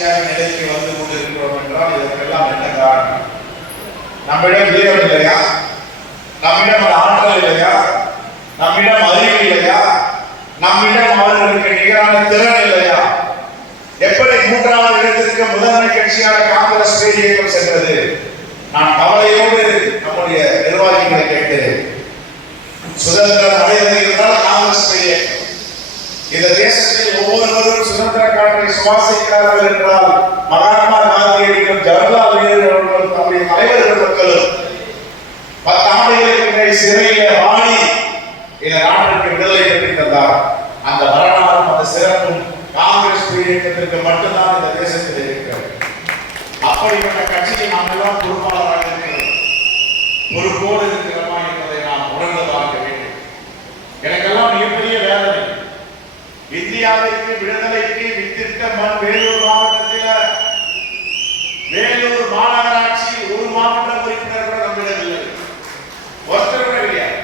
நிலைக்கு வந்து கொண்டிருக்கிறோம் என்றால் இதற்கெல்லாம் என்ன காரணம்? நம்மிடம் வீரம் இல்லையா? நம்மிடம் ஆற்றல் இல்லையா? நம்மிடம் அறிவு இல்லையா? நம்மிடம் அவர்களுக்கு நிகரான திறன் இல்லையா? எப்படி மூன்றாவது இடத்திற்கு முதன்மை கட்சியான காங்கிரஸ் இயக்கம் சென்றது? நான் கவலையோடு இந்த தேசத்தில் ஒவ்வொருவரும் சுதந்திர காற்றை சுவாசிக்கிறார்கள் என்றால் மகாத்மா காந்தியடிகளும் ஜவஹர்லால் நேரு அவர்களும் தம்முடைய தலைவர்கள் மக்களும் பத்து ஆண்டுகளுக்கு முன்னே சிறையில வாணி இந்த நாட்டிற்கு விடுதலை பெற்று தந்தார். அந்த வரலாறும் அந்த சிறப்பும் காங்கிரஸ் இயக்கத்திற்கு மட்டும்தான் இந்த தேசத்தில் இருக்கிறது. அப்படிப்பட்ட கட்சியை நாம் எல்லாம் பொறுப்பாளராக இருக்கிறோம். பொறுப்போடு இருக்கிறோமா என்பதை நாம் உணர்ந்ததாக வேண்டும். எனக்கெல்லாம் மிகப்பெரிய இந்தியாவிற்கு விடுதலைக்கு வித்திருக்க மண் வேலூர் மாவட்டத்தில் வேலூர் மாநகராட்சியில் ஒரு மாவட்டம் உறுப்பினர் கூட நம்மிடம் இல்லை. ஒருத்தர் கூட கிடையாது